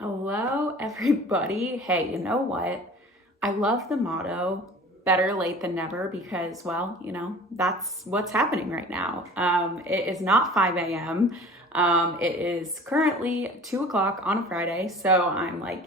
Hello, everybody. Hey, you know what? I love the motto, better late than never, because, well, that's what's happening right now. It is not 5 a.m. It is currently 2 o'clock on a Friday. So I'm like,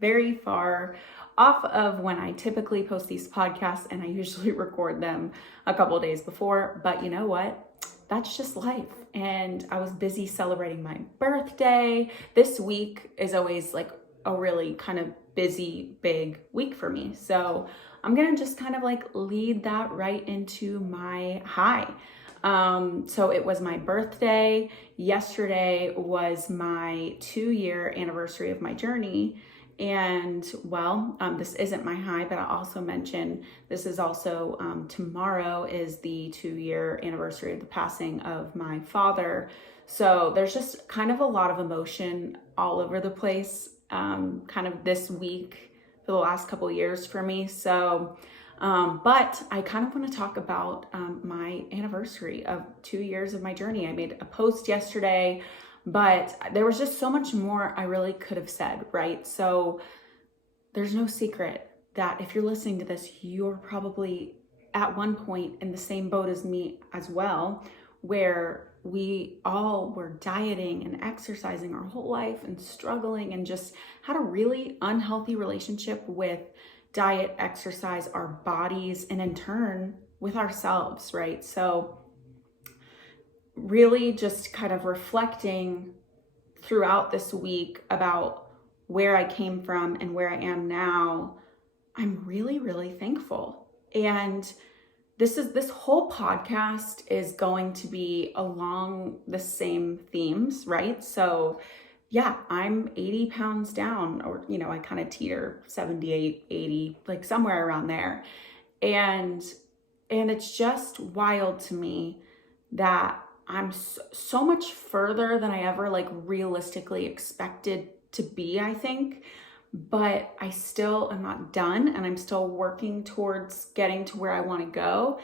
very far off of when I typically post these podcasts, and I usually record them a couple days before. But you know what? That's just life. And I was busy celebrating my birthday. This week is always like a really kind of busy, big week for me. So I'm gonna just kind of like lead that right into my high. So it was my birthday. Yesterday was my 2-year anniversary of my journey. And well, this isn't my high, but I'll also mention this is also tomorrow is the 2-year anniversary of the passing of my father. So there's just kind of a lot of emotion all over the place, kind of this week for the last couple of years for me. So, but I kind of want to talk about my anniversary of 2 years of my journey. I made a post yesterday, but there was just so much more I really could have said, right? So there's no secret that if you're listening to this, you're probably at one point in the same boat as me as well, where we all were dieting and exercising our whole life and struggling and just had a really unhealthy relationship with diet, exercise, our bodies, and in turn with ourselves, right? So really just kind of reflecting throughout this week about where I came from and where I am now, I'm really, really thankful. And this whole podcast is going to be along the same themes, right? So yeah, I'm 80 pounds down, or, I kind of teeter 78, 80, like somewhere around there. And it's just wild to me that I'm so much further than I ever like realistically expected to be, I think. But I still am not done, and I'm still working towards getting to where I want to go.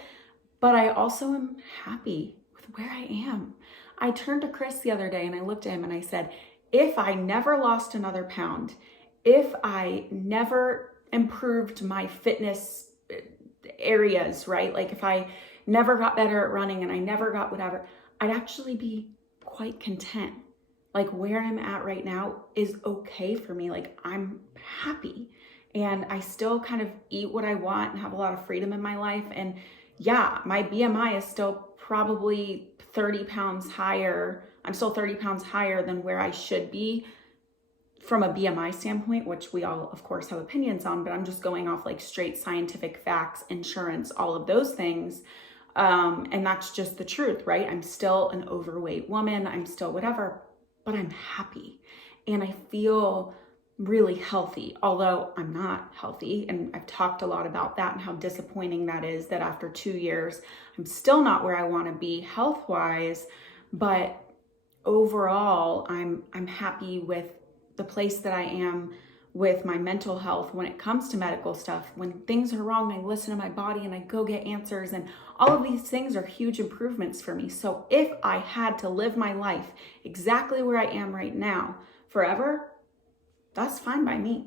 But I also am happy with where I am. I turned to Chris the other day and I looked at him and I said, if I never lost another pound, if I never improved my fitness areas, right? Like if I never got better at running and I never got whatever, I'd actually be quite content. Like where I'm at right now is okay for me. Like I'm happy and I still kind of eat what I want and have a lot of freedom in my life. And yeah, my BMI is still probably 30 pounds higher. I'm still 30 pounds higher than where I should be from a BMI standpoint, which we all, of course, have opinions on, but I'm just going off like straight scientific facts, insurance, all of those things. And that's just the truth, right? I'm still an overweight woman. I'm still whatever, but I'm happy and I feel really healthy, although I'm not healthy. And I've talked a lot about that and how disappointing that is that after 2 years, I'm still not where I want to be health-wise, but overall, I'm happy with the place that I am with my mental health when it comes to medical stuff. When things are wrong, I listen to my body and I go get answers, and all of these things are huge improvements for me. So if I had to live my life exactly where I am right now forever, that's fine by me,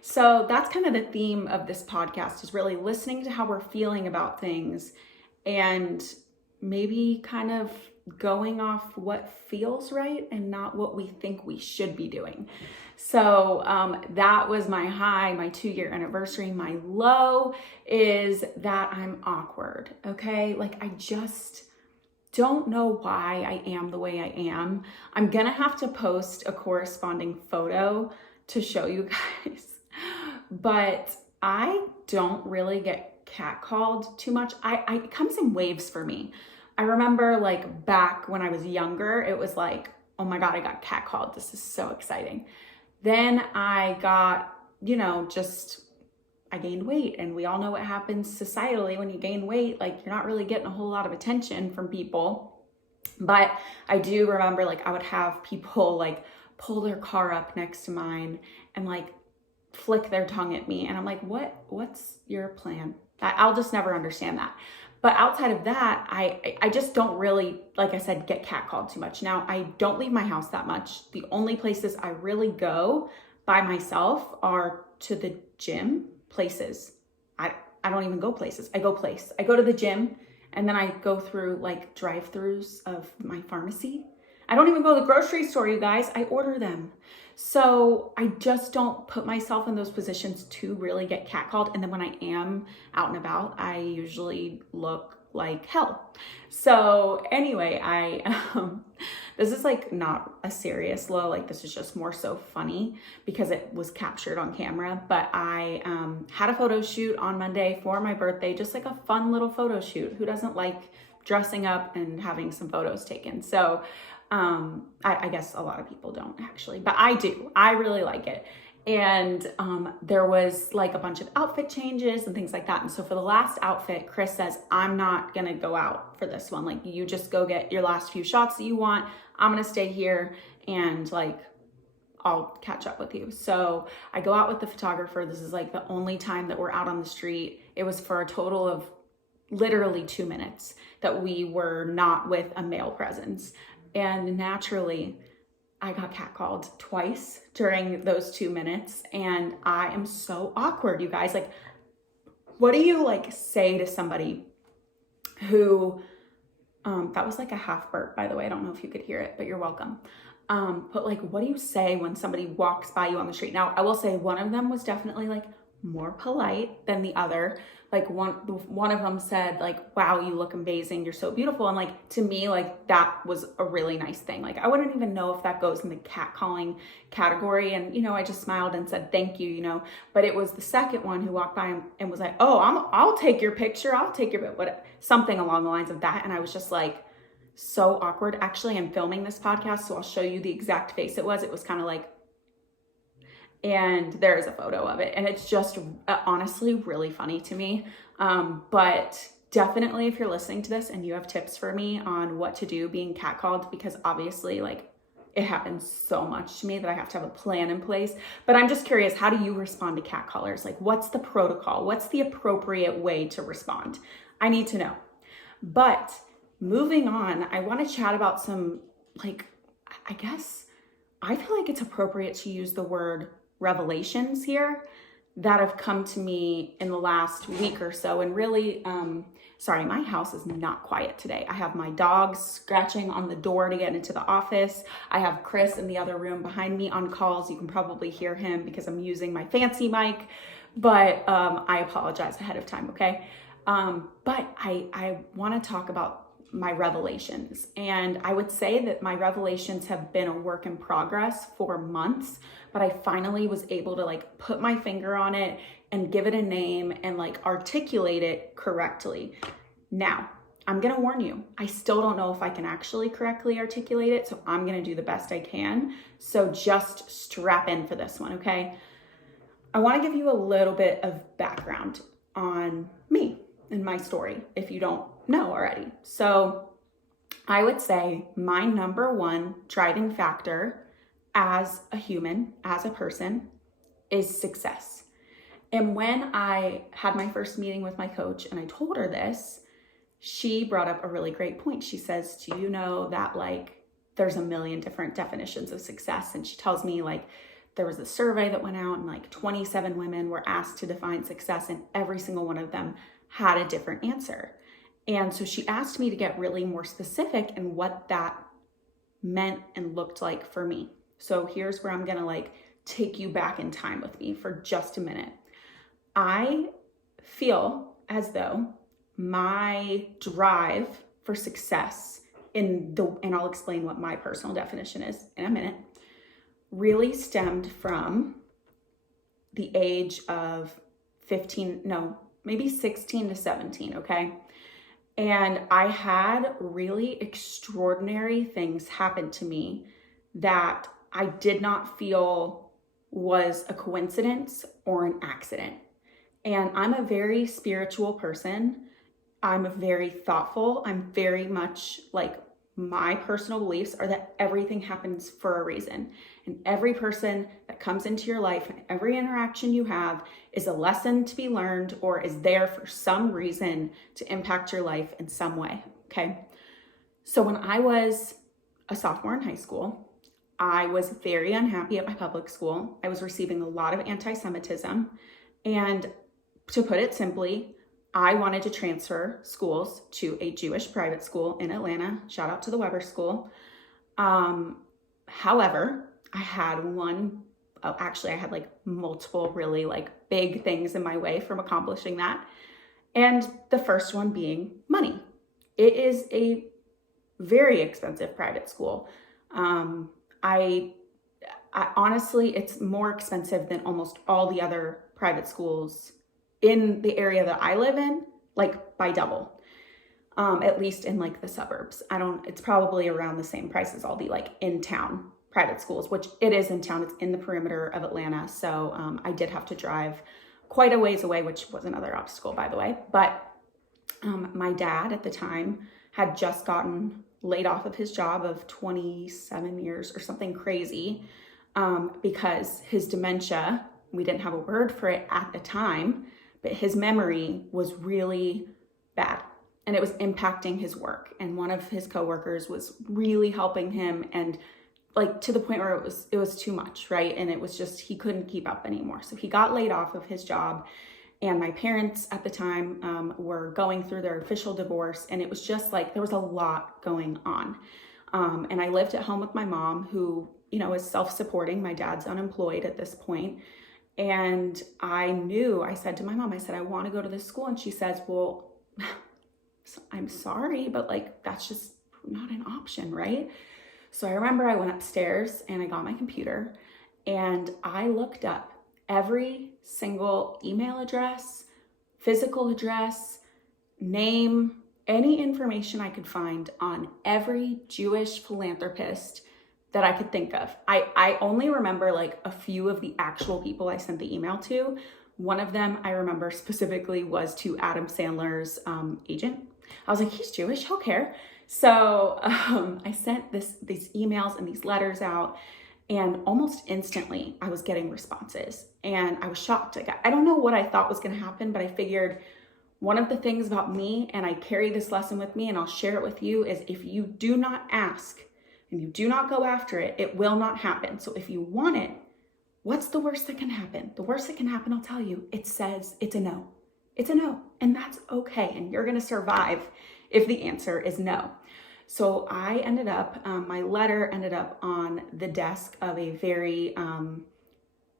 So that's kind of the theme of this podcast, is really listening to how we're feeling about things and maybe kind of going off what feels right and not what we think we should be doing. So that was my high, my 2-year anniversary. My low is that I'm awkward, okay? Like I just don't know why I am the way I am. I'm gonna have to post a corresponding photo to show you guys, but I don't really get catcalled too much. It comes in waves for me. I remember like back when I was younger, it was like, oh my God, I got catcalled. This is so exciting. Then I got, I gained weight, and we all know what happens societally when you gain weight. Like you're not really getting a whole lot of attention from people. But I do remember like I would have people like pull their car up next to mine and like flick their tongue at me. And I'm like, what's your plan? I'll just never understand that. But outside of that, I just don't really, like I said, get catcalled too much. Now, I don't leave my house that much. The only places I really go by myself are to the gym places. I don't even go places. I go place. I go to the gym and then I go through like drive-throughs of my pharmacy. I don't even go to the grocery store, you guys. I order them. So I just don't put myself in those positions to really get catcalled. And then when I am out and about, I usually look like hell. So anyway, this is like not a serious low, like this is just more so funny because it was captured on camera. But I had a photo shoot on Monday for my birthday, just like a fun little photo shoot. Who doesn't like dressing up and having some photos taken? So I guess a lot of people don't actually, but I do. I really like it. And there was like a bunch of outfit changes and things like that. And so for the last outfit, Chris says, I'm not gonna go out for this one. Like, you just go get your last few shots that you want. I'm gonna stay here and like, I'll catch up with you. So I go out with the photographer. This is like the only time that we're out on the street. It was for a total of literally 2 minutes that we were not with a male presence. And naturally, I got catcalled twice during those 2 minutes. And I am so awkward, you guys. Like, what do you like say to somebody who, that was like a half burp, by the way. I don't know if you could hear it, but you're welcome. But like, what do you say when somebody walks by you on the street? Now, I will say one of them was definitely like more polite than the other. Like one of them said like, wow, you look amazing. You're so beautiful. And like, to me, like that was a really nice thing. Like, I wouldn't even know if that goes in the catcalling category. And, you know, I just smiled and said, thank you, you know, but it was the second one who walked by and was like, oh, I'll take your picture. I'll take your, what, something along the lines of that. And I was just like, so awkward. Actually, I'm filming this podcast, so I'll show you the exact face it was. It was kind of like, and there is a photo of it, and it's just honestly really funny to me. But definitely, if you're listening to this and you have tips for me on what to do being catcalled, because obviously like it happens so much to me that I have to have a plan in place. But I'm just curious, how do you respond to catcallers? Like, what's the protocol? What's the appropriate way to respond? I need to know. But moving on, I want to chat about some, like, I guess I feel like it's appropriate to use the word revelations here that have come to me in the last week or so. And really, sorry, my house is not quiet today. I have my dogs scratching on the door to get into the office. I have Chris in the other room behind me on calls. You can probably hear him because I'm using my fancy mic, but I apologize ahead of time, okay? But I want to talk about my revelations. And I would say that my revelations have been a work in progress for months, but I finally was able to like put my finger on it and give it a name and like articulate it correctly. Now, I'm going to warn you, I still don't know if I can actually correctly articulate it, so I'm going to do the best I can. So just strap in for this one, okay? I want to give you a little bit of background on me and my story, if you don't know already. So I would say my number one driving factor as a human, as a person, is success. And when I had my first meeting with my coach and I told her this, she brought up a really great point. She says, do you know that like there's a million different definitions of success? And she tells me like there was a survey that went out and like 27 women were asked to define success, and every single one of them had a different answer. And so she asked me to get really more specific in what that meant and looked like for me. So here's where I'm gonna like take you back in time with me for just a minute. I feel as though my drive for success and I'll explain what my personal definition is in a minute, really stemmed from the age of 16 to 17, okay? And I had really extraordinary things happen to me that I did not feel was a coincidence or an accident. And I'm a very spiritual person. I'm very thoughtful. I'm very much like, my personal beliefs are that everything happens for a reason. And every person that that comes into your life, and every interaction you have is a lesson to be learned or is there for some reason to impact your life in some way, okay? So when I was a sophomore in high school, I was very unhappy at my public school. I was receiving a lot of anti-Semitism. And to put it simply, I wanted to transfer schools to a Jewish private school in Atlanta. Shout out to the Weber School. However, I had I had like multiple really like big things in my way from accomplishing that. And the first one being money. It is a very expensive private school. I honestly, it's more expensive than almost all the other private schools in the area that I live in, like by double. At least in like the suburbs. It's probably around the same price as all the like in town private schools, which it is in town. It's in the perimeter of Atlanta. So I did have to drive quite a ways away, which was another obstacle, by the way. But my dad at the time had just gotten laid off of his job of 27 years or something crazy because his dementia, we didn't have a word for it at the time, but his memory was really bad. And it was impacting his work. And one of his coworkers was really helping him, and like to the point where it was too much, right? And it was just, he couldn't keep up anymore. So he got laid off of his job. And my parents at the time were going through their official divorce. And it was just like, there was a lot going on. And I lived at home with my mom, who, you know, is self-supporting. My dad's unemployed at this point. And I said to my mom, I said, I want to go to this school. And she says, well, I'm sorry, but like, that's just not an option, right? So I remember I went upstairs and I got my computer and I looked up every single email address, physical address, name, any information I could find on every Jewish philanthropist that I could think of. I only remember like a few of the actual people I sent the email to. One of them I remember specifically was to Adam Sandler's agent. I was like, he's Jewish, he'll care. So I sent these emails and these letters out, and almost instantly I was getting responses, and I was shocked. Like, I don't know what I thought was going to happen, but I figured one of the things about me, and I carry this lesson with me and I'll share it with you, is if you do not ask and you do not go after it, it will not happen. So if you want it, what's the worst that can happen? The worst that can happen, I'll tell you, it says it's a no. It's a no, and that's okay. And you're going to survive if the answer is no. So I ended up, my letter ended up on the desk of a very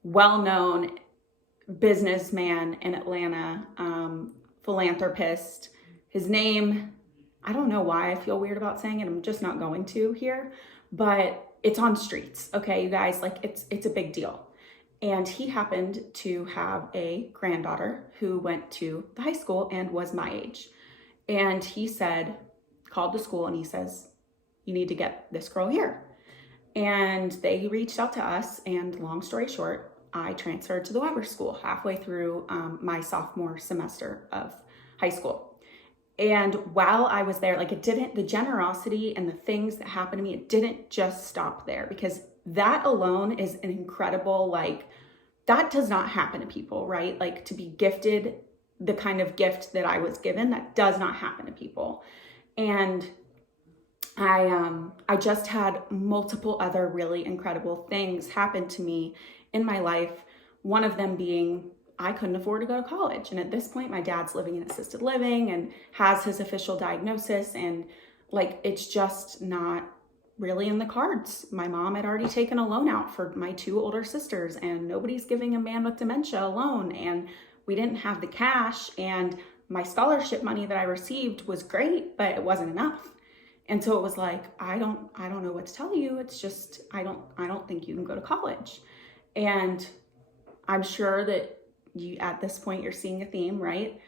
well-known businessman in Atlanta, philanthropist. His name, I don't know why I feel weird about saying it. I'm just not going to here, but it's on streets. Okay, you guys, like it's a big deal. And he happened to have a granddaughter who went to the high school and was my age. And he called the school and he says, you need to get this girl here. And they reached out to us, and long story short, I transferred to the Weber School halfway through my sophomore semester of high school. And while I was there, like the generosity and the things that happened to me, it didn't just stop there, because that alone is an incredible, like, that does not happen to people, right? Like, to be gifted the kind of gift that I was given, that does not happen to people. And I just had multiple other really incredible things happen to me in my life. One of them being, I couldn't afford to go to college. And at this point, my dad's living in assisted living and has his official diagnosis. And like, it's just not really in the cards. My mom had already taken a loan out for my two older sisters, and nobody's giving a man with dementia a loan. And we didn't have the cash, and my scholarship money that I received was great, but it wasn't enough. And so it was like, I don't know what to tell you. It's just, I don't think you can go to college. And I'm sure that you, at this point, you're seeing a theme, right?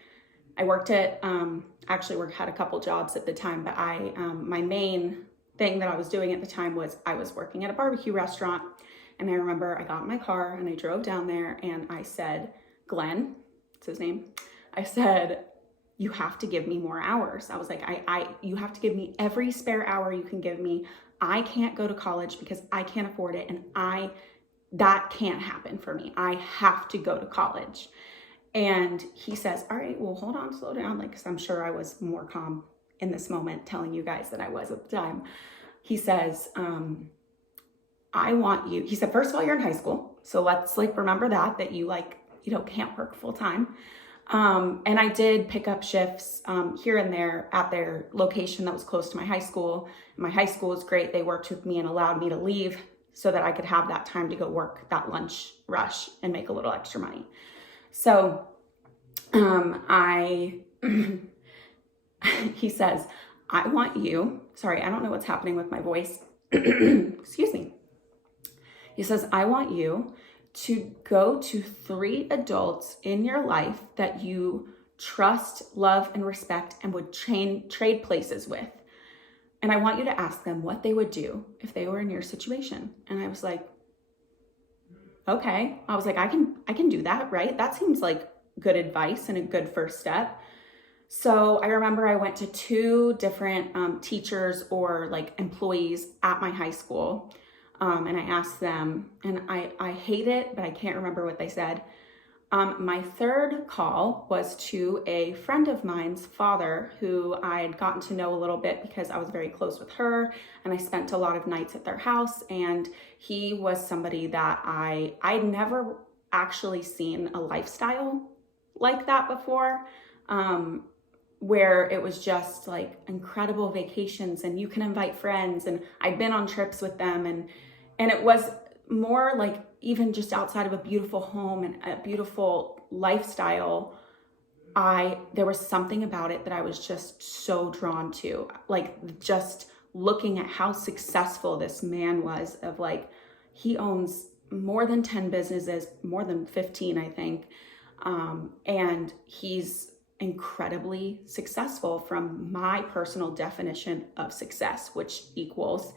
I worked at, had a couple jobs at the time, but my main thing that I was doing at the time was I was working at a barbecue restaurant. And I remember I got in my car and I drove down there and I said, Glenn, it's his name. I said, you have to give me more hours. I was like, you have to give me every spare hour you can give me. I can't go to college because I can't afford it. And I that can't happen for me. I have to go to college. And he says, all right, well, hold on, slow down. Like, 'cause I'm sure I was more calm in this moment telling you guys than I was at the time. He says, I want you, he said, first of all, you're in high school. So let's like, remember that you like, you know, can't work full time. And I did pick up shifts here and there at their location that was close to my high school. My high school was great. They worked with me and allowed me to leave so that I could have that time to go work that lunch rush and make a little extra money. So he says, I want you, sorry, I don't know what's happening with my voice. Excuse me. He says, I want you to go to 3 adults in your life that you trust, love, and respect and would trade places with. And I want you to ask them what they would do if they were in your situation. And I was like, okay. I was like, I can do that, right? That seems like good advice and a good first step. So I remember I went to 2 different teachers or like employees at my high school. And I asked them, and I hate it, but I can't remember what they said. My third call was to a friend of mine's father who I had gotten to know a little bit because I was very close with her and I spent a lot of nights at their house. And he was somebody that I'd never actually seen a lifestyle like that before, where it was just like incredible vacations and you can invite friends. And I'd been on trips with them and it was more like even just outside of a beautiful home and a beautiful lifestyle, there was something about it that I was just so drawn to, like just looking at how successful this man was of like, he owns more than 10 businesses, more than 15, I think. And he's incredibly successful from my personal definition of success, which equals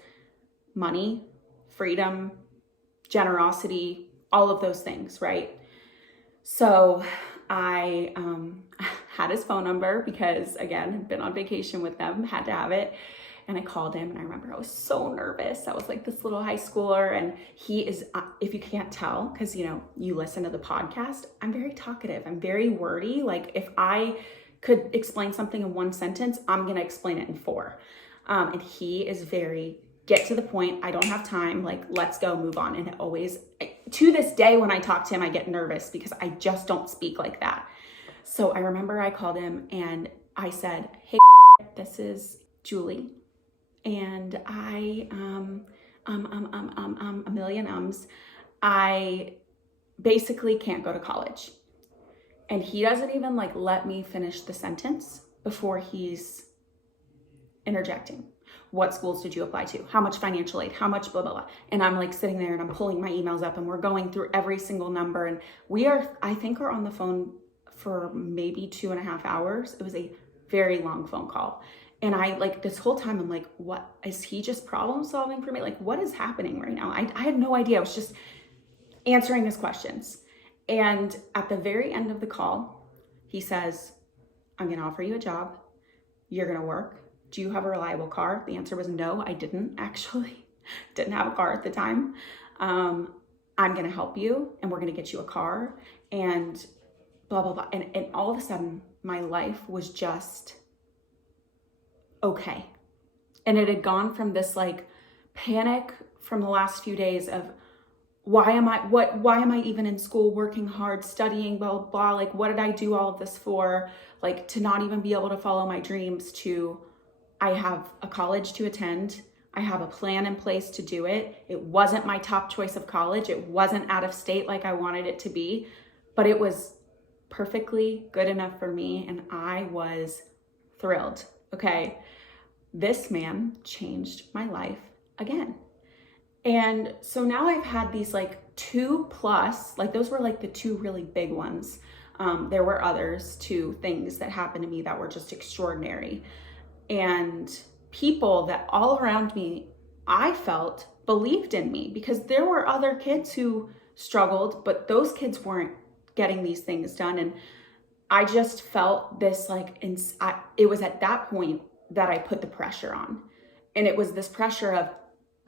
money, freedom, generosity, all of those things, right? So I had his phone number because, again, I'd been on vacation with them, had to have it. And I called him and I remember I was so nervous. I was like this little high schooler and he is, if you can't tell, because, you know, you listen to the podcast, I'm very talkative. I'm very wordy. Like if I could explain something in 1 sentence, I'm going to explain it in 4. And he is very get to the point. I don't have time. Like, let's go, move on. And it always, to this day, when I talk to him, I get nervous because I just don't speak like that. So I remember I called him and I said, hey, this is Julie. And I, a million ums, I basically can't go to college. And he doesn't even like let me finish the sentence before he's interjecting. What schools did you apply to? How much financial aid? How much blah, blah, blah. And I'm like sitting there and I'm pulling my emails up and we're going through every single number. And I think we're on the phone for maybe 2.5 hours. It was a very long phone call. And I like this whole time, I'm like, what is he just problem solving for me? Like, what is happening right now? I had no idea. I was just answering his questions. And at the very end of the call, he says, I'm going to offer you a job. You're going to work. Do you have a reliable car? The answer was no, I didn't actually. Didn't have a car at the time. I'm going to help you and we're going to get you a car and blah, blah, blah. And all of a sudden my life was just okay. And it had gone from this like panic from the last few days of why am I even in school working hard, studying, blah, blah, blah. Like, what did I do all of this for? Like to not even be able to follow my dreams to I have a college to attend. I have a plan in place to do it. It wasn't my top choice of college. It wasn't out of state like I wanted it to be, but it was perfectly good enough for me. And I was thrilled. Okay. This man changed my life again. And so now I've had these like 2+, like those were like the 2 really big ones. There were others 2 things that happened to me that were just extraordinary. And people that all around me, I felt believed in me because there were other kids who struggled, but those kids weren't getting these things done. And I just felt this like, it was at that point that I put the pressure on. And it was this pressure of,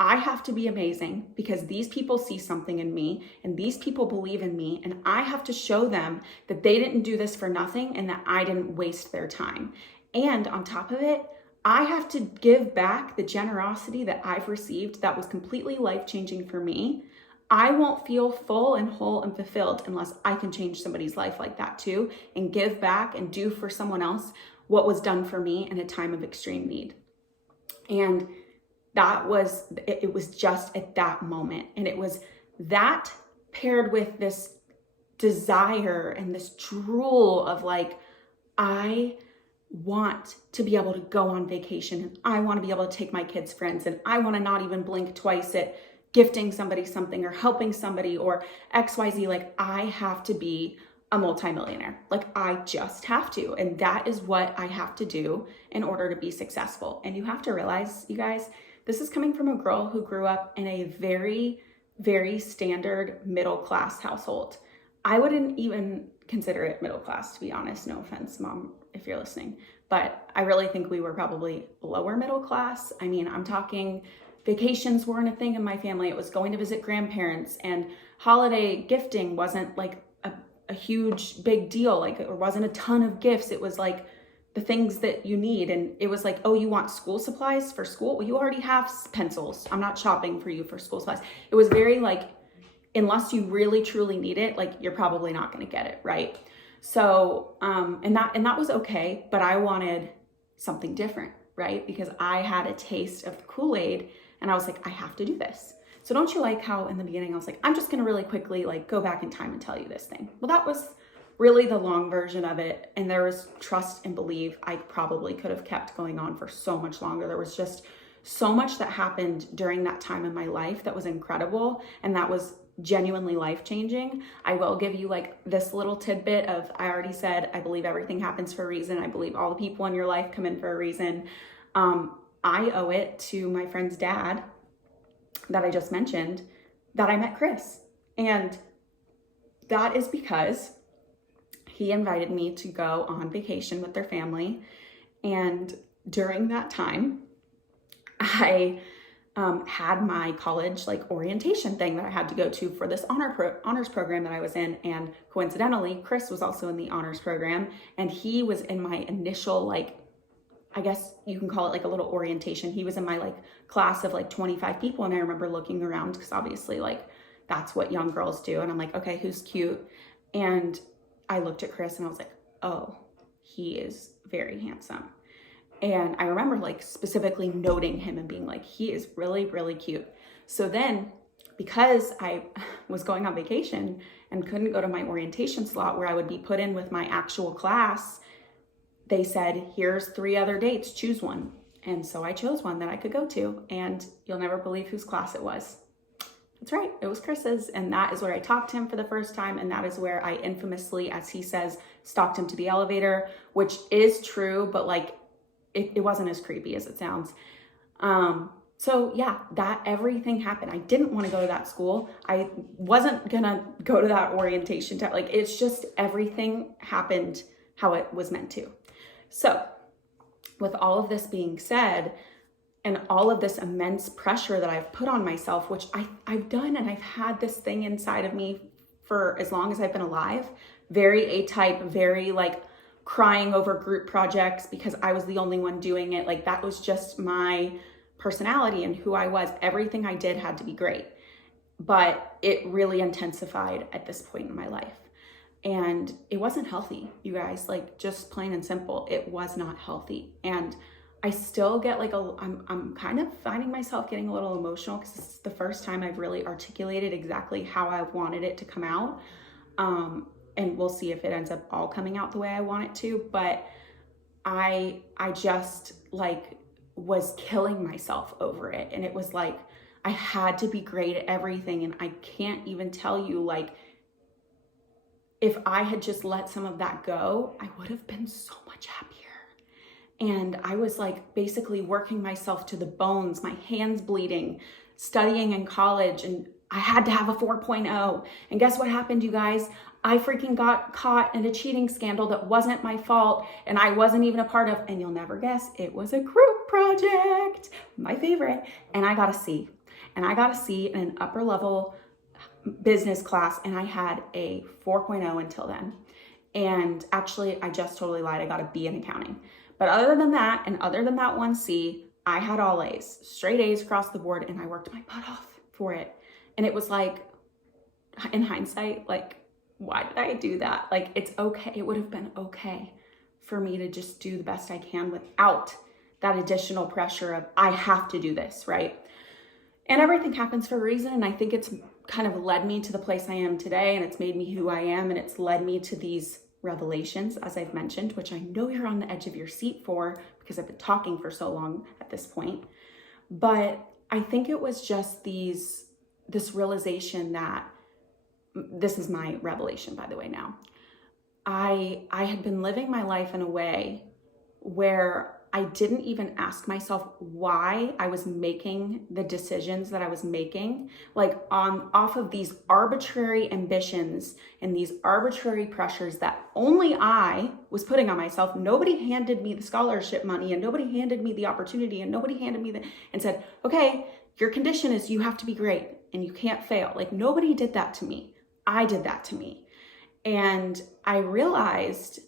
I have to be amazing because these people see something in me and these people believe in me, and I have to show them that they didn't do this for nothing and that I didn't waste their time. And on top of it, I have to give back the generosity that I've received that was completely life-changing for me. I won't feel full and whole and fulfilled unless I can change somebody's life like that too, and give back and do for someone else what was done for me in a time of extreme need. And it was just at that moment. And it was that paired with this desire and this drool of like, I want to be able to go on vacation, and I want to be able to take my kids' friends, and I want to not even blink twice at gifting somebody something or helping somebody or XYZ. Like, I have to be a multimillionaire. Like, I just have to. And that is what I have to do in order to be successful. And you have to realize, you guys, this is coming from a girl who grew up in a very, very standard middle class household. I wouldn't even consider it middle class, to be honest. No offense, Mom, if you're listening. But I really think we were probably lower middle class. I mean, I'm talking vacations weren't a thing in my family. It was going to visit grandparents, and holiday gifting wasn't like a huge big deal. Like, it wasn't a ton of gifts. It was like the things that you need. And it was like, oh, you want school supplies for school? Well, you already have pencils. I'm not shopping for you for school supplies. It was very like, unless you really truly need it, like, you're probably not going to get it, right? So, and that was okay, but I wanted something different, right? Because I had a taste of the Kool-Aid, and I was like, I have to do this. So don't you like how in the beginning I was like, I'm just going to really quickly like go back in time and tell you this thing? Well, that was really the long version of it. And there was trust and believe. I probably could have kept going on for so much longer. There was just so much that happened during that time in my life that was incredible, and that was genuinely life-changing. I will give you like this little tidbit of, I already said, I believe everything happens for a reason. I believe all the people in your life come in for a reason. I owe it to my friend's dad that I just mentioned that I met Chris. And that is because he invited me to go on vacation with their family. And during that time, I had my college like orientation thing that I had to go to for this honors program that I was in. And coincidentally, Chris was also in the honors program, and he was in my initial, like, I guess you can call it like a little orientation. He was in my like class of like 25 people. And I remember looking around, because obviously like that's what young girls do. And I'm like, okay, who's cute? And I looked at Chris and I was like, oh, he is very handsome. And I remember like specifically noting him and being like, he is really, really cute. So then, because I was going on vacation and couldn't go to my orientation slot where I would be put in with my actual class, they said, here's 3 other dates, choose one. And so I chose one that I could go to, and you'll never believe whose class it was. That's right, it was Chris's. And that is where I talked to him for the first time. And that is where I infamously, as he says, stalked him to the elevator, which is true, but like, it wasn't as creepy as it sounds. So yeah, that everything happened. I didn't want to go to that school. I wasn't gonna go to that orientation. Like, it's just everything happened how it was meant to. So with all of this being said, and all of this immense pressure that I've put on myself, which I've done, and I've had this thing inside of me for as long as I've been alive, very A-type, very like crying over group projects because I was the only one doing it. Like, that was just my personality and who I was. Everything I did had to be great, but it really intensified at this point in my life. And it wasn't healthy, you guys, like, just plain and simple. It was not healthy. And I still get like I'm kind of finding myself getting a little emotional because it's the first time I've really articulated exactly how I wanted it to come out. And we'll see if it ends up all coming out the way I want it to. But I just like was killing myself over it. And it was like, I had to be great at everything. And I can't even tell you, like, if I had just let some of that go, I would have been so much happier. And I was like basically working myself to the bones, my hands bleeding, studying in college, and I had to have a 4.0. And guess what happened, you guys? I freaking got caught in a cheating scandal that wasn't my fault and I wasn't even a part of, and you'll never guess, it was a group project, my favorite, and I got a C. and I got a C in an upper level business class, and I had a 4.0 until then. And actually, I just totally lied. I got a B in accounting. But other than that, and other than that one C, I had all A's, straight A's across the board, and I worked my butt off for it. And it was like, in hindsight, like, why did I do that? Like, it's okay. It would have been okay for me to just do the best I can without that additional pressure of, I have to do this, right? And everything happens for a reason. And I think it's kind of led me to the place I am today, and it's made me who I am. And it's led me to these revelations, as I've mentioned, which I know you're on the edge of your seat for because I've been talking for so long at this point. But I think it was just this realization that, this is my revelation, by the way, now. I had been living my life in a way where I didn't even ask myself why I was making the decisions that I was making, like off of these arbitrary ambitions and these arbitrary pressures that only I was putting on myself. Nobody handed me the scholarship money, and nobody handed me the opportunity, and nobody handed me and said, okay, your condition is you have to be great and you can't fail. Like, nobody did that to me. I did that to me. And I realized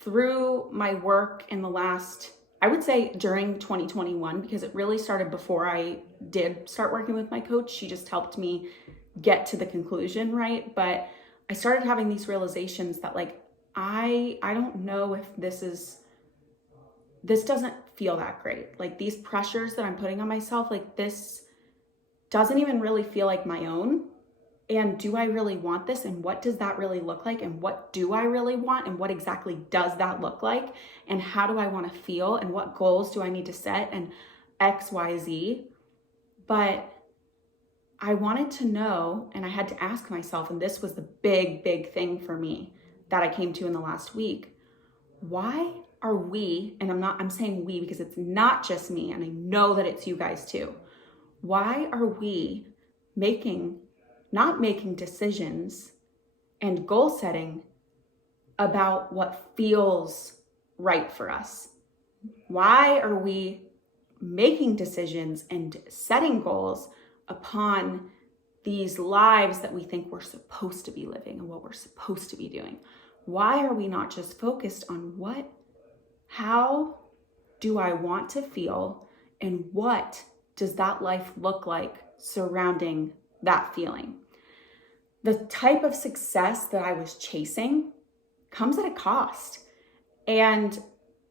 through my work in the last, I would say during 2021, because it really started before I did start working with my coach. She just helped me get to the conclusion, right? But I started having these realizations that, like, I don't know if this doesn't feel that great. Like, these pressures that I'm putting on myself, like, this doesn't even really feel like my own. And do I really want this? And what does that really look like? And what do I really want? And what exactly does that look like? And how do I want to feel? And what goals do I need to set? And X, Y, Z. But I wanted to know, and I had to ask myself, and this was the big thing for me that I came to in the last week. Why are we, and I'm saying we because it's not just me, and I know that it's you guys too. Why are we not making decisions and goal setting about what feels right for us? Why are we making decisions and setting goals upon these lives that we think we're supposed to be living and what we're supposed to be doing? Why are we not just focused on how do I want to feel, and what does that life look like surrounding that feeling? The type of success that I was chasing comes at a cost, and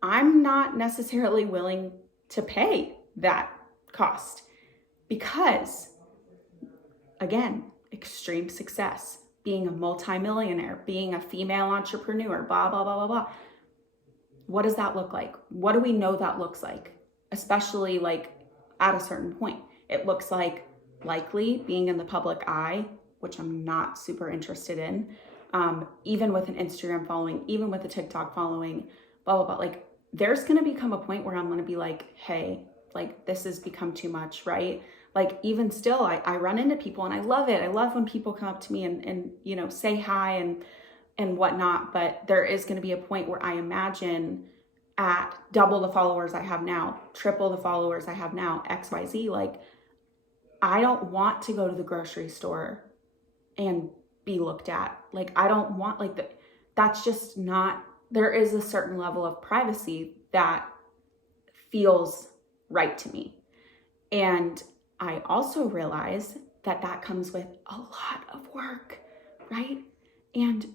I'm not necessarily willing to pay that cost because, again, extreme success, being a multimillionaire, being a female entrepreneur, blah, blah, blah, blah, blah. What does that look like? What do we know that looks like? Especially like at a certain point. It looks like likely being in the public eye, which I'm not super interested in, even with an Instagram following, even with a TikTok following, blah, blah, blah. Like, there's going to become a point where I'm going to be like, hey, like, this has become too much, right? Like, even still, I run into people and I love it. I love when people come up to me and you know, say hi and whatnot. But there is going to be a point where I imagine at double the followers I have now, triple the followers I have now, XYZ, like, I don't want to go to the grocery store and be looked at. Like, I don't want, like, that's just not, there is a certain level of privacy that feels right to me. And I also realize that comes with a lot of work, right? And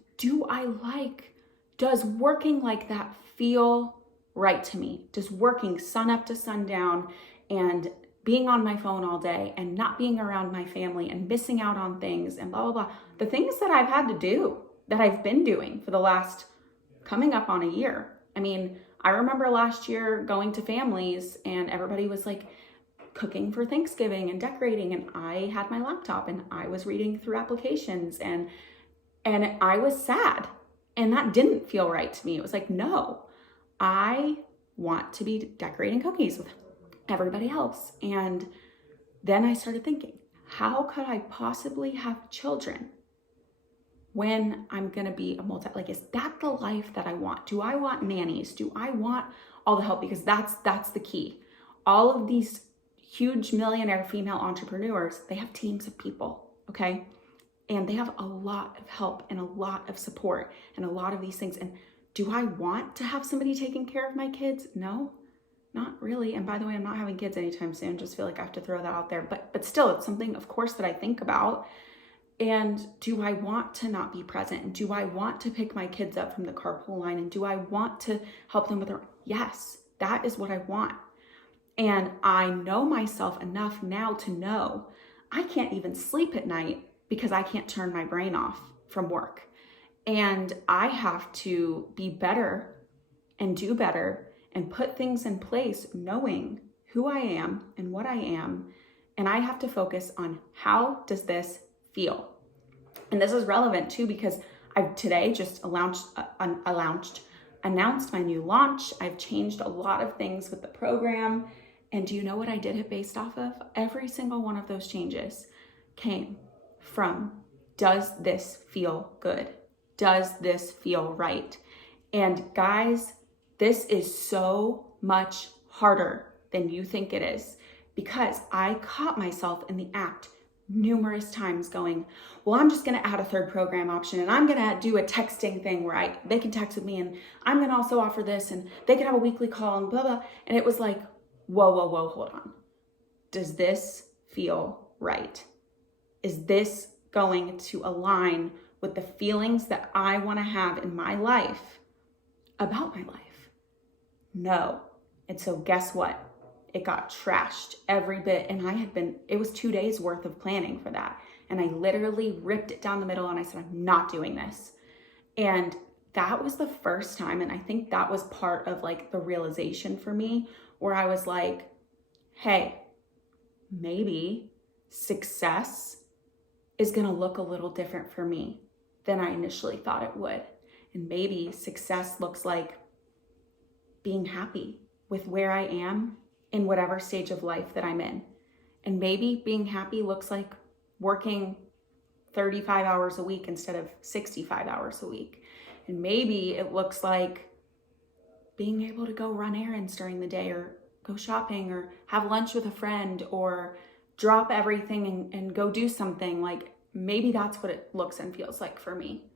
does working like that feel right to me? Does working sun up to sundown and being on my phone all day and not being around my family and missing out on things and blah, blah, blah, the things that I've had to do, that I've been doing for the last coming up on a year. I mean, I remember last year going to families and everybody was like cooking for Thanksgiving and decorating, and I had my laptop and I was reading through applications and I was sad, and that didn't feel right to me. It was like, no, I want to be decorating cookies with everybody else. And then I started thinking, how could I possibly have children when I'm gonna be like, is that the life that I want? Do I want nannies? Do I want all the help? Because that's the key. All of these huge millionaire female entrepreneurs, they have teams of people, okay? And they have a lot of help and a lot of support and a lot of these things. And do I want to have somebody taking care of my kids? No, not really. And by the way, I'm not having kids anytime soon. Just feel like I have to throw that out there. But still, it's something, of course, that I think about. And do I want to not be present? And do I want to pick my kids up from the carpool line? And do I want to help them with their, yes, that is what I want. And I know myself enough now to know I can't even sleep at night because I can't turn my brain off from work. And I have to be better and do better and put things in place knowing who I am and what I am. And I have to focus on how does this feel? And this is relevant too, because I've today just announced my new launch. I've changed a lot of things with the program. And do you know what I did it based off of? Every single one of those changes came from, does this feel good? Does this feel right? And guys, this is so much harder than you think it is, because I caught myself in the act numerous times going, well, I'm just going to add a third program option, and I'm going to do a texting thing where they can text with me, and I'm going to also offer this, and they can have a weekly call and blah, blah. And it was like, whoa, hold on. Does this feel right? Is this going to align with the feelings that I want to have in my life about my life? No. And so guess what? It got trashed every bit. And it was 2 days worth of planning for that. And I literally ripped it down the middle and I said, I'm not doing this. And that was the first time. And I think that was part of like the realization for me, where I was like, hey, maybe success is going to look a little different for me than I initially thought it would. And maybe success looks like being happy with where I am in whatever stage of life that I'm in. And maybe being happy looks like working 35 hours a week instead of 65 hours a week. And maybe it looks like being able to go run errands during the day, or go shopping, or have lunch with a friend, or drop everything and go do something. Like, maybe that's what it looks and feels like for me.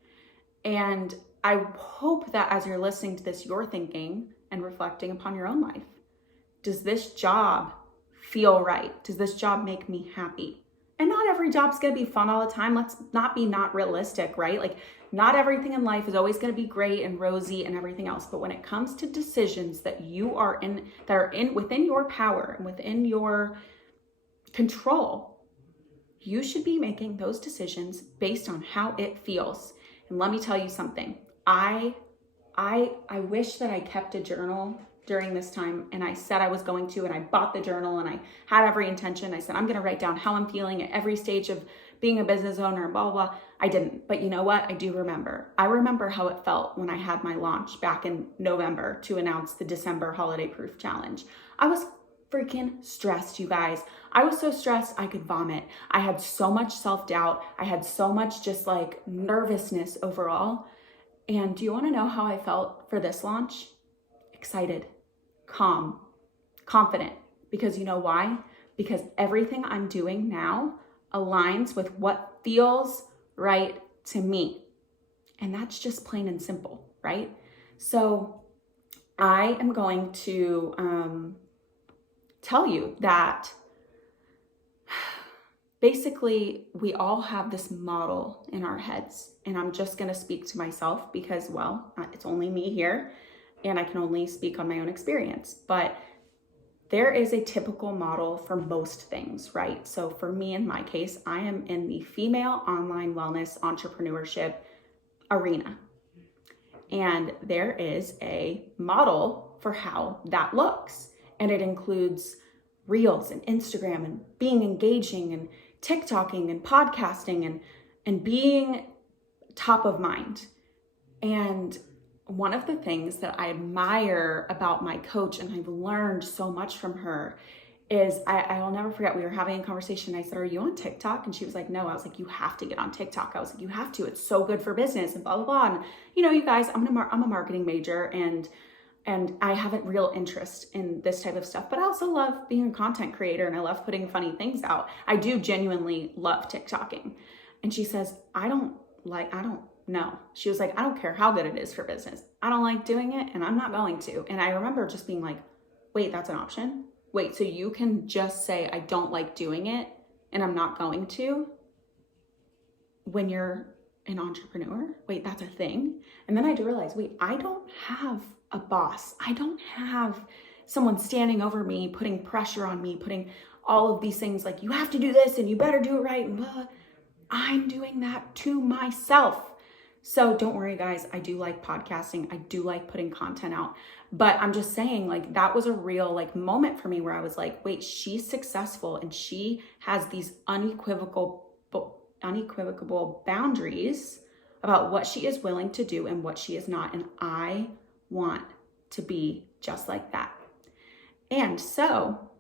And I hope that as you're listening to this, you're thinking and reflecting upon your own life. Does this job feel right? Does this job make me happy? And not every job's going to be fun all the time. Let's not be not realistic, right? Like, not everything in life is always going to be great and rosy and everything else. But when it comes to decisions that you are in, that are within your power and within your control, you should be making those decisions based on how it feels. And let me tell you something. I wish that I kept a journal during this time, and I said I was going to, and I bought the journal, and I had every intention. I said, I'm going to write down how I'm feeling at every stage of being a business owner, blah, blah, blah. I didn't, but you know what? I do remember. I remember how it felt when I had my launch back in November to announce the December Holiday Proof Challenge. I was freaking stressed, you guys. I was so stressed I could vomit. I had so much self-doubt. I had so much just like nervousness overall. And do you want to know how I felt for this launch? Excited, calm, confident. Because you know why? Because everything I'm doing now aligns with what feels right to me. And that's just plain and simple, right? So I am going to tell you that basically we all have this model in our heads. And I'm just going to speak to myself because, well, it's only me here and I can only speak on my own experience. But there is a typical model for most things, right? So for me, in my case, I am in the female online wellness entrepreneurship arena. And there is a model for how that looks. And it includes Reels and Instagram and being engaging and TikToking and podcasting and being top of mind. And one of the things that I admire about my coach, and I've learned so much from her, is I will never forget, we were having a conversation. I said, are you on TikTok? And she was like, no. I was like, you have to get on TikTok. I was like, you have to. It's so good for business and blah, blah, blah. And you know, you guys, I'm a marketing major, and And I have a real interest in this type of stuff, but I also love being a content creator and I love putting funny things out. I do genuinely love TikToking. And she says, I don't know. She was like, I don't care how good it is for business. I don't like doing it and I'm not going to. And I remember just being like, wait, that's an option? Wait, so you can just say, I don't like doing it and I'm not going to when you're an entrepreneur? Wait, that's a thing? And then I do realize, wait, I don't have a boss. I don't have someone standing over me, putting pressure on me, putting all of these things like, you have to do this and you better do it right. And blah. I'm doing that to myself. So don't worry, guys. I do like podcasting. I do like putting content out. But I'm just saying, like, that was a real like moment for me where I was like, wait, she's successful and she has these unequivocal boundaries about what she is willing to do and what she is not. And I want to be just like that. And so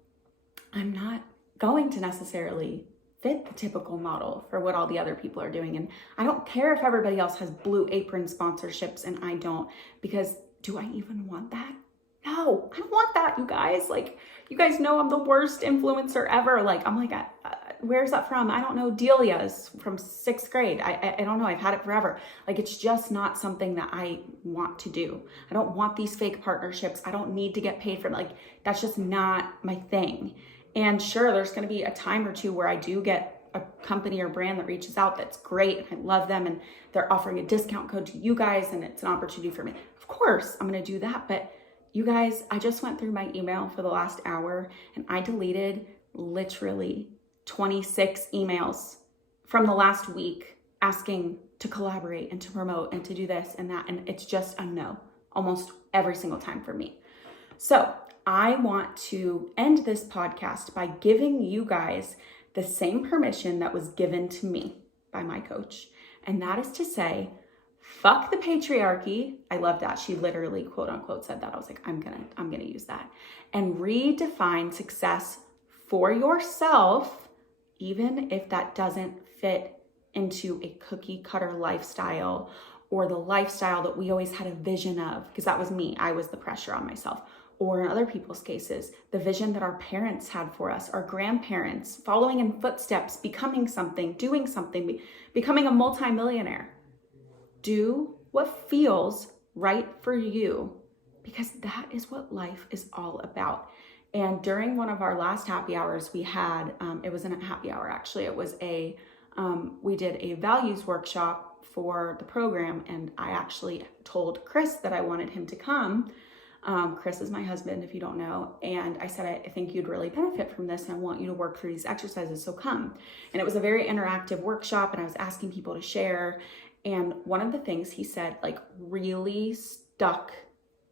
I'm not going to necessarily fit the typical model for what all the other people are doing. And I don't care if everybody else has Blue Apron sponsorships and I don't, because do I even want that? No, I don't want that, you guys. Like, you guys know I'm the worst influencer ever. Like, I'm like, where's that from? I don't know. Delia's from 6th grade. I don't know. I've had it forever. Like, it's just not something that I want to do. I don't want these fake partnerships. I don't need to get paid for it. Like, that's just not my thing. And sure, there's going to be a time or two where I do get a company or brand that reaches out that's great and I love them and they're offering a discount code to you guys and it's an opportunity for me. Of course, I'm going to do that. But you guys, I just went through my email for the last hour and I deleted literally 26 emails from the last week asking to collaborate and to promote and to do this and that. And it's just a no almost every single time for me. So I want to end this podcast by giving you guys the same permission that was given to me by my coach. And that is to say, fuck the patriarchy. I love that. She literally, quote unquote, said that. I was like, I'm gonna use that. And redefine success for yourself, even if that doesn't fit into a cookie cutter lifestyle or the lifestyle that we always had a vision of, because that was me. I was the pressure on myself. Or in other people's cases, the vision that our parents had for us, our grandparents, following in footsteps, becoming something, doing something, becoming a multimillionaire. Do what feels right for you, because that is what life is all about. And during one of our last happy hours, we had, it wasn't a happy hour actually, it was we did a values workshop for the program, and I actually told Chris that I wanted him to come. Chris is my husband, if you don't know. And I said, I think you'd really benefit from this. And I want you to work through these exercises. So come. And it was a very interactive workshop. And I was asking people to share. And one of the things he said, like, really stuck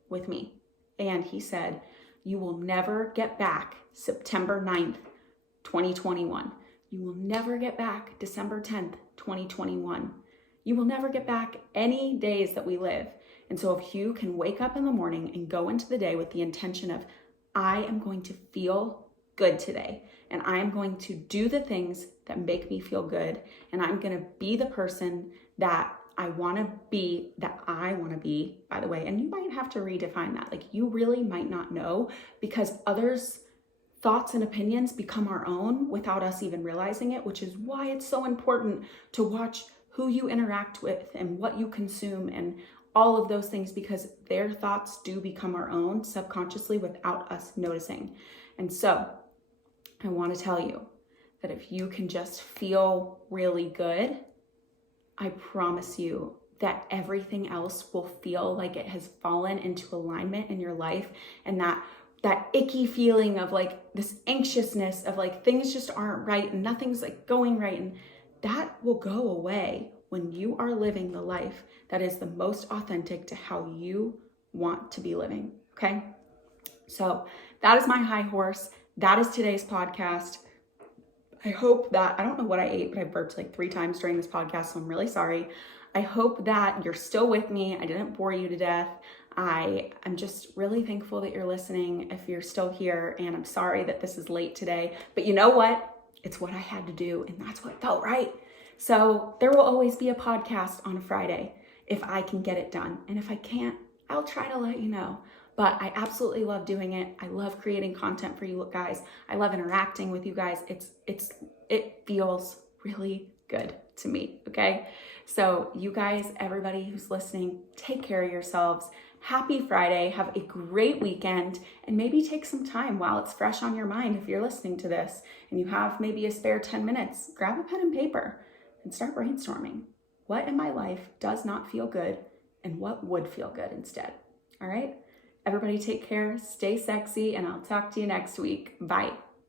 with me. And he said, you will never get back September 9th, 2021. You will never get back December 10th, 2021. You will never get back any days that we live. And so if you can wake up in the morning and go into the day with the intention of, I am going to feel good today, and I am going to do the things that make me feel good, and I'm going to be the person that I want to be, by the way. And you might have to redefine that. Like, you really might not know, because others' thoughts and opinions become our own without us even realizing it, which is why it's so important to watch who you interact with and what you consume and all of those things, because their thoughts do become our own subconsciously without us noticing. And so I want to tell you that if you can just feel really good, I promise you that everything else will feel like it has fallen into alignment in your life. And that icky feeling of like this anxiousness of like things just aren't right and nothing's like going right, and that will go away when you are living the life that is the most authentic to how you want to be living, okay? So that is my high horse. That is today's podcast. I hope that, I don't know what I ate, but I burped like 3 times during this podcast, so I'm really sorry. I hope that you're still with me. I didn't bore you to death. I'm just really thankful that you're listening if you're still here, and I'm sorry that this is late today, but you know what? It's what I had to do, and that's what felt right. So there will always be a podcast on a Friday if I can get it done. And if I can't, I'll try to let you know. but I absolutely love doing it. I love creating content for you guys. I love interacting with you guys. It feels really good to me, okay? So you guys, everybody who's listening, take care of yourselves. Happy Friday. Have a great weekend, and maybe take some time while it's fresh on your mind. If you're listening to this and you have maybe a spare 10 minutes, grab a pen and paper and start brainstorming. What in my life does not feel good and what would feel good instead? All right? Everybody take care, stay sexy, and I'll talk to you next week. Bye.